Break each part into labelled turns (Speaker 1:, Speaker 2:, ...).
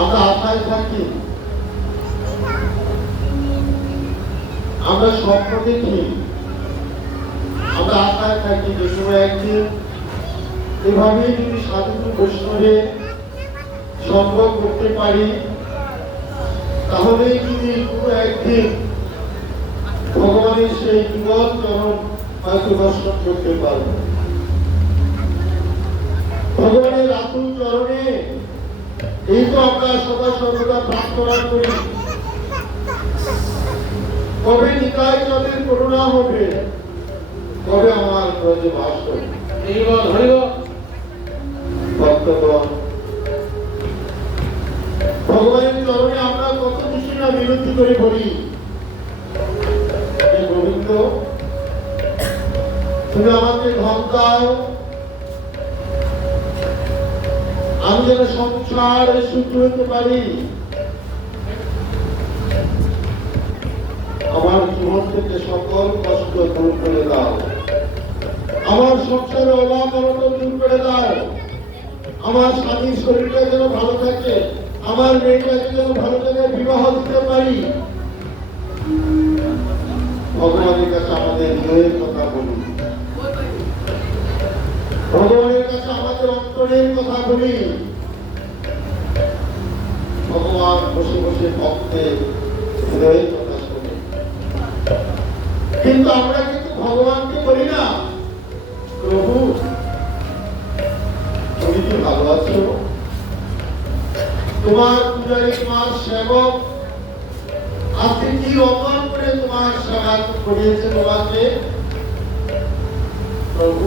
Speaker 1: আমরা আশায় থাকি, আমরা স্বপ্ন দেখি আমরা আশায় থাকি যে কোনো একদিন এভাবেই যদি সাধু বৈষ্ণবে সম্ভব করতে পারি, তাহলেই যদি কোনো একদিন ভগবানের সেই যুগল চরণ হয়তো দর্শন করতে পারব ভগবানের আতুল চরণে এই তো আমরা সদা সর্বদা প্রার্থনা করি। কবে নিকায় চাঁদের করুণা হবে কবে আমার ব্রজে বাস ভক্তগণ ভগবানের চরণে আমরা কত কিছু না বিনতি করে বলি। গোবিন্দ তুমি আমাকে ধন দাও আমি যেন সংসার সুখ হতে পারি। আমার জীবন থেকে সকল কষ্ট দূর করে দাও। আমার সংসারে অভাব অনটন দূর করে দাও। আমার স্বামীর শরীরটা যেন ভালো থাকে, আমার মেয়েটাকে যেন ভালো থাকে বিবাহ দিতে পারি। ভগবানের কাছে আমাদের কথা বলি ভগবানের কাছে আমাদের অন্তরের কথা বলি। ভগবান বসে বসে শুনে। কিন্তু আমরা কিন্তু ভগবানকে বলি না। প্রভু, তুমি কি ভালো আছো? তোমার পূজারী, তোমার সেবক আজকে কি অপমান করে তোমার সেবা করিয়েছে তোমাকে? প্রভু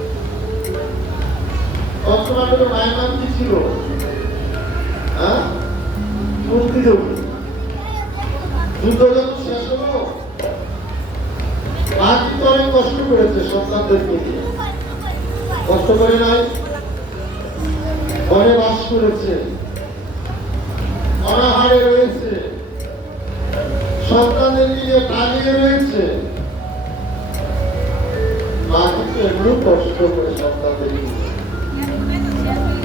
Speaker 1: পঞ্চমাটকে মায়ের নাম কি ছিল হ্যাঁ অনেক কষ্ট করেছে করে অনাহারে রয়েছে। সন্তানদের নিয়ে রয়েছে। মা কিন্তু এগুলো কষ্ট করে সন্তানদের নিয়ে।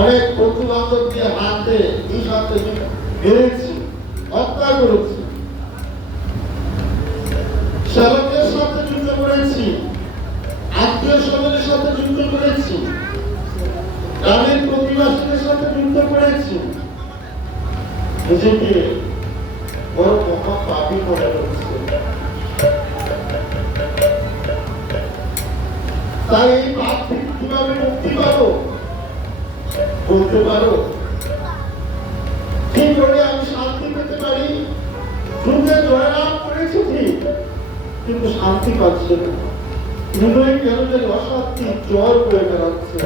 Speaker 1: অনেক বন্ধু বান্ধব দিয়ে হাতে দুই মেরেছি, হত্যা করেছি। সেবকের সাথে যুদ্ধ করেছি, আত্মীয় স্বজনের সাথে যুদ্ধ করেছি, গ্রামের প্রতিবাসীদের সাথে যুদ্ধ করেছি। নিজেকে বড় মহা পাপি মনে করছে। তাই এই পাপ কীভাবে মুক্তি পাবো? বলতে পারো? ঠিক আমি শান্তি পেতে পারি? জয়লাভ করেছি কিন্তু শান্তি পাচ্ছে না। কেন অশান্তি বেড়াচ্ছে।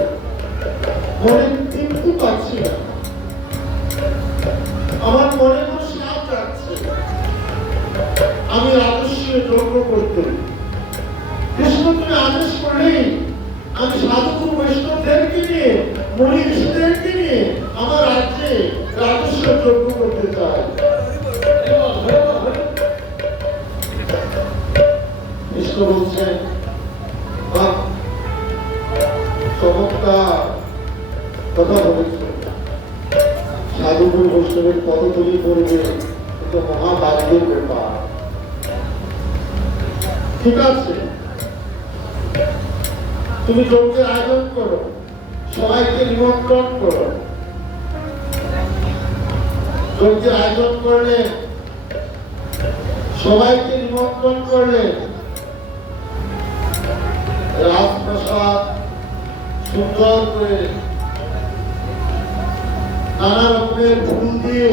Speaker 1: মনে তৃপ্তি পাচ্ছি না। আমার মনে কোনো যাচ্ছে। আমি আদর্শে যজ্ঞ করতে। কৃষ্ণ, তুমি আদেশ করলেই আমি সাধু, বৈষ্ণবদেরকে নিয়ে মনি ঋষিদেরকে নিয়ে আমার রাজ্যে রাজস্ব যোগ্য করতে চাই। কত তৈরি করবে, এটা মহাভাগ্যের ব্যাপার। ঠিক আছে। তুমি যোগ্যের আয়োজন করো। সবাইকে নিমন্ত্রণ করো। যজ্ঞের আয়োজন করলে, সবাইকে নিমন্ত্রণ করলে, রাজপ্রসাদ সুন্দর করে নানা রকমের ফুল দিয়ে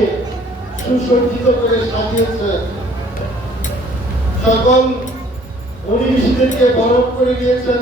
Speaker 1: সুসজ্জিত করে সাজিয়েছেন সকল মনীষীদেরকে বরণ করে দিয়েছেন।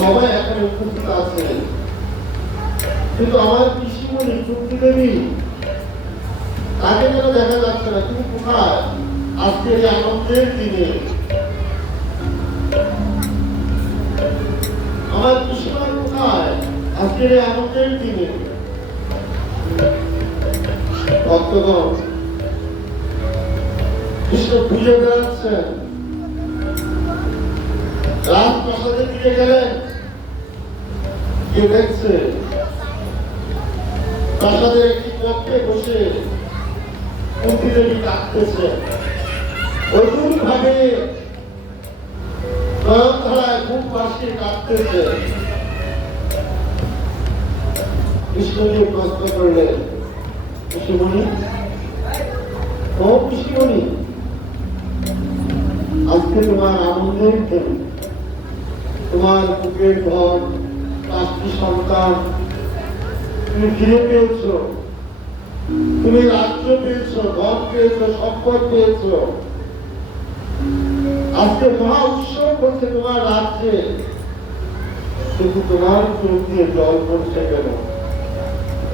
Speaker 1: সবাই এখানে উপস্থিত আছে কিন্তু আমার পিসিমণি কুন্তি দেবী তাকে যেন দেখা যাচ্ছে না তুমি কোথায়? আজকের এই আনন্দের দিনে। আমার পিসিমার কোথায়? আজকের এই আনন্দের দিনে। ভক্তগণ কৃষ্ণ খুঁজে বেড়াচ্ছেন। রাজপ্রাসাদের দিকে গেলেন। কে দেখছে? প্রাসাদের একটি কক্ষে বসে কাঁদতেছে। অদূর ভাবে আজকে তোমার আনন্দের তোমার বুকের ঘর পাঁচটি সন্তান তুমি ফিরে পেয়েছ। তুমি রাজ্য পেয়েছ, ধন পেয়েছ, সম্পদ পেয়েছ। আজকে মহা উৎসব করছে তোমার রাজ্যে। কিন্তু তোমার চোখ দিয়ে জল পড়ছে কেন?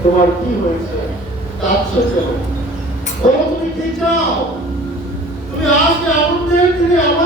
Speaker 1: তোমার কি হয়েছে? কাঁদছো কেন? তুমি কি চাও? তুমি আজকে আনন্দের দিনে আমার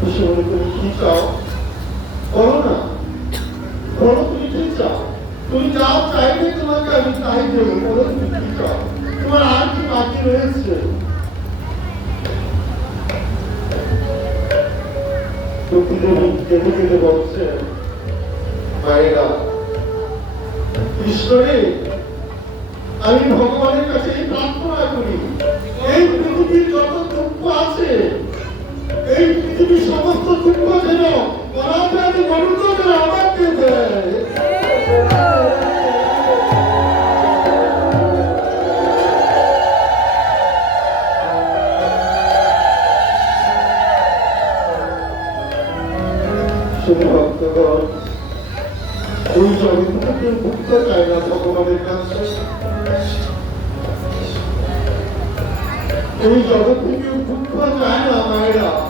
Speaker 1: খুশি মনে তুমি কি চাও বলো না বলো তুমি কি চাও তুমি যাও চাইলে তোমাকে আমি তাই দেবো বলো তুমি কি চাও তোমার আর কি বাকি রয়েছে কৃষ্ণরে আমি ভগবানের কাছে প্রার্থনা করি এই পৃথিবীর যত দুঃখ আছে? এই পৃথিবীর সমস্ত দুঃখ যেন ওই জগৎ থেকে মুক্ত চায় না ভগবানের কাছে। এই জগৎ থেকে দুঃখ চায় না, মায়েরা।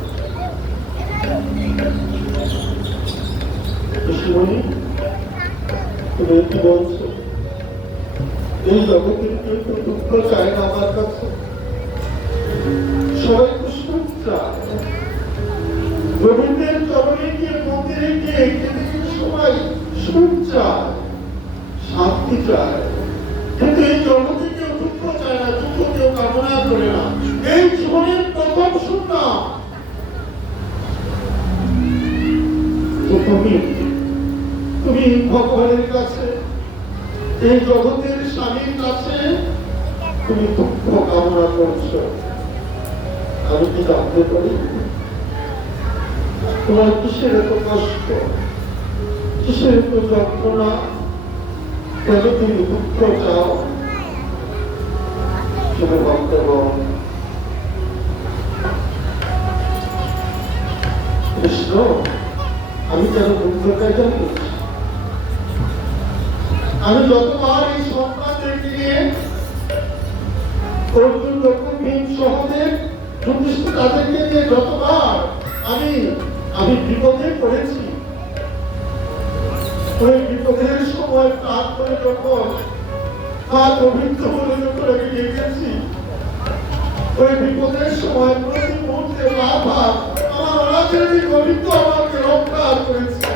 Speaker 1: শিবনী তুমি কি বলছো? এই সবাই তো সুখ গিয়ে মন্দিরে গিয়ে সবাই শান্তি চায়। কিন্তু এই জগতে কেউ দুঃখ চায় না দুঃখ কেউ কামনা করে না এই জীবনের প্রথম সুন্না তো তুমি ভগবানের কাছে, এই জগতের স্বামীর কাছে তুমি দুঃখ কামনা করছ। আমি কি জানতে পারি? তোমার কিসের এত কষ্ট? কিসের এত যন্ত্রণা? কেন তুমি দুঃখ চাও? শুধু ভাবতে কৃষ্ণ, আমি কেন দুঃখটাই জানি? আমি যতবার এই নিয়ে অর্জুন ভীম সহদেব যুধিষ্ঠ তাদেরকে নিয়ে যতবার আমি আমি বিপদে পড়েছি ওই বিপদের সময় কাজ করে যখন কাজ অভিজ্ঞ বলে যখন আমি দেখেছি ওই বিপদের সময় প্রতি মুহূর্তে বাবা আমার অনাথের গোবিন্দ আমাকে রক্ষা করেছে।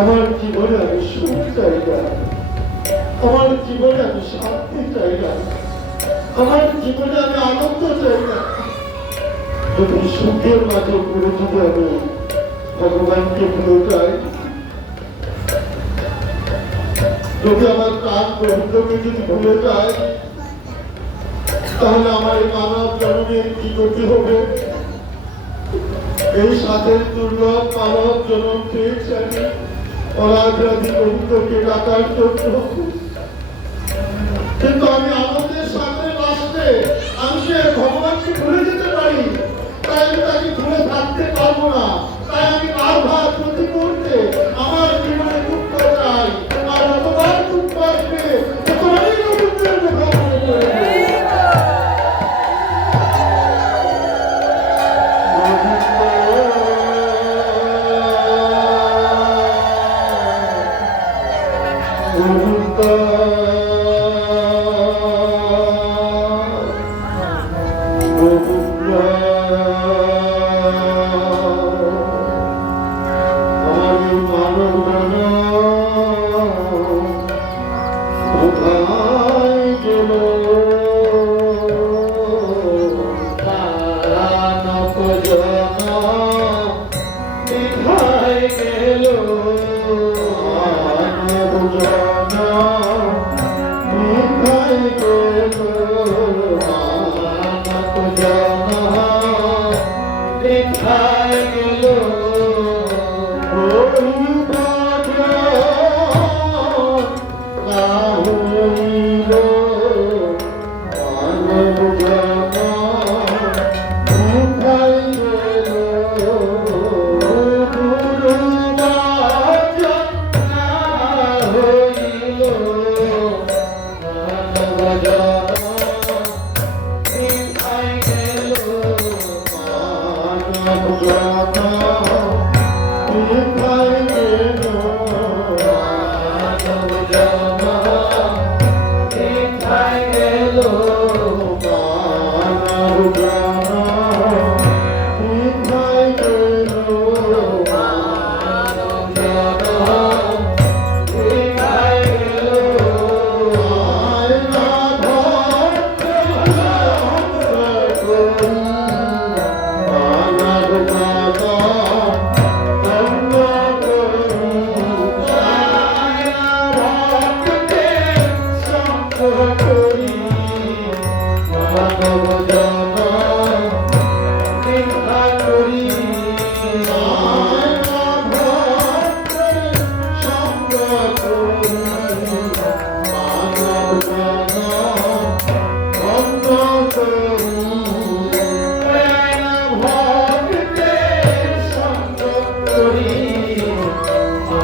Speaker 1: আমার জীবনে আমি সুখ চাই না। আমার জীবনে আমি শান্তি চাই না। আমার জীবনে আমি আনন্দ চাই না। যদি সুখের মাঝে পড়ে যদি আমি ভগবানকে ভুলে যাই, যদি আমার প্রাণ গোবিন্দকে যদি ভুলে যায় তাহলে আমার মানব জন্মের কি গতি হবে? এই সাথের দুর্লভ মানব জনম পেয়েছেন আমি গোবিন্দকে ডাকার জন্য। কিন্তু আমি আনন্দের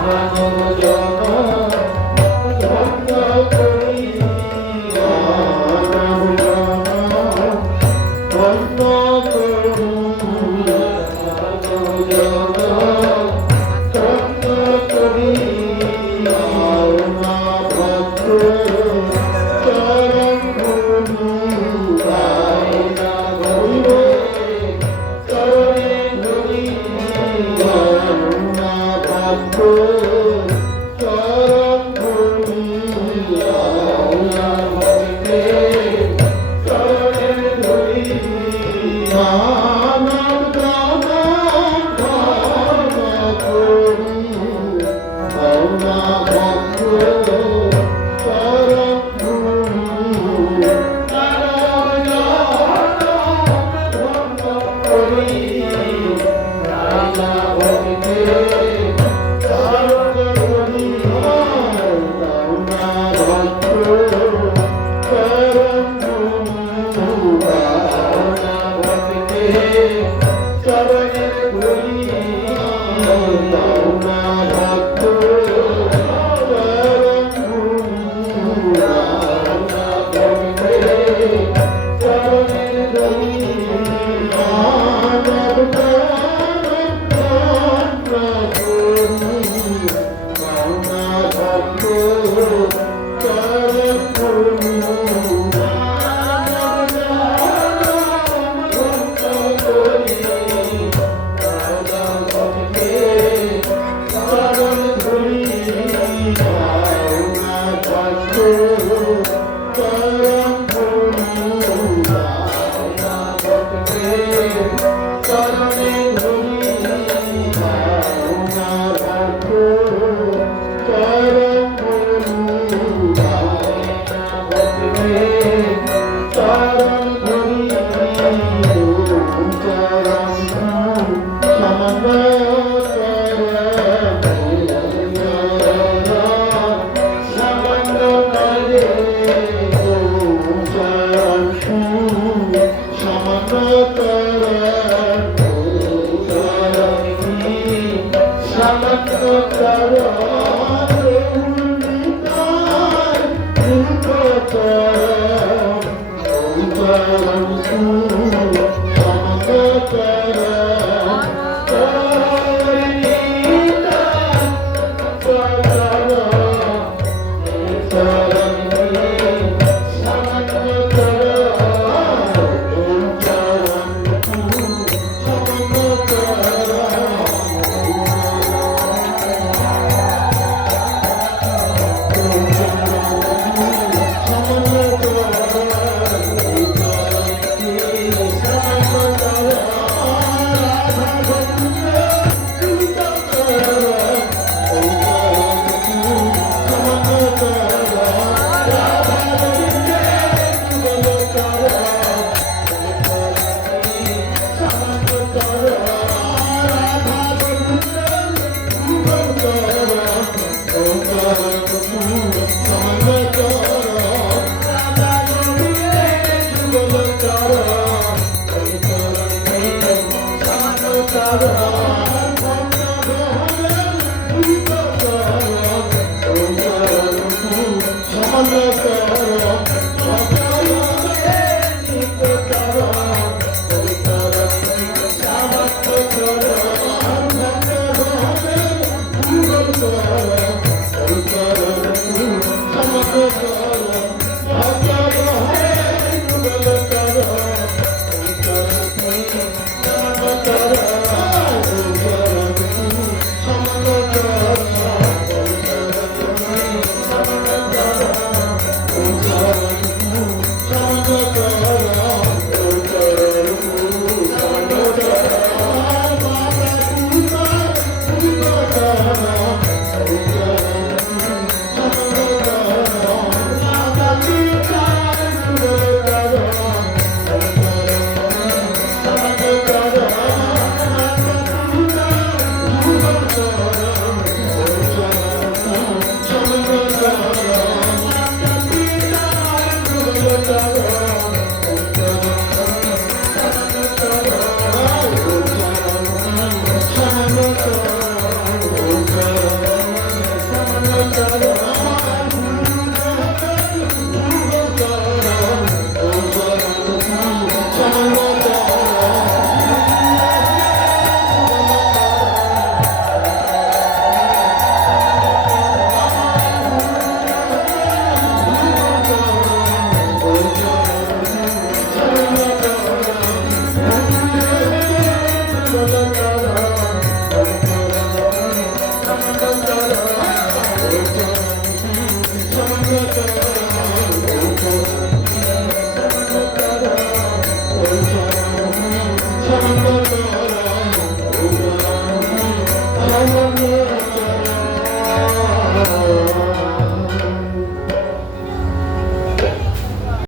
Speaker 2: মানব
Speaker 1: মানব